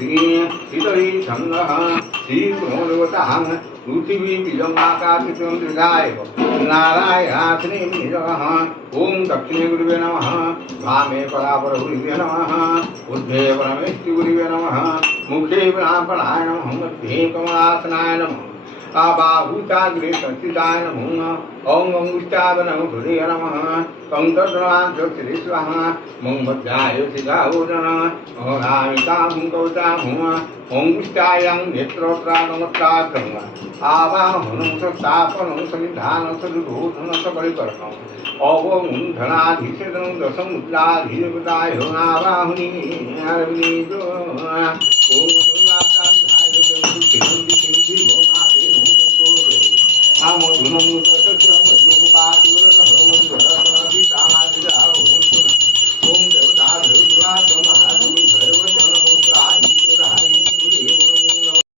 हृदय छन्दः श्रीगुणोदेवतां पृथिवी बीजमाकाशचन्द्रिकाय नारायणाग्ने निजः ओं दक्षिणे गुरुवे नमः वामे परापर गुरुवे नमः ऊर्ध्वे परमेष्टि गुरुवे नमः मुखे ब्राह्मणाय नमः मध्ये कमलासनाय नमः आबाहुताग्रे सच्चिदाय नमः ओं अंगुष्ठावनम हृदय नमः कंकर्दनाथश्री स्वाहा मंगध्याय शिखाभूषण अहरामितां कवचां अंगुष्ठायां नेत्रोत्रानमत्राक्रम आवाहनं स्थापनं सन्निधानं सदुद्बोधनं सबलिकरणम् अवमुण्डनाधिषेदनं दशमुद्राधिदेवताय आवाहनीर्विनीतो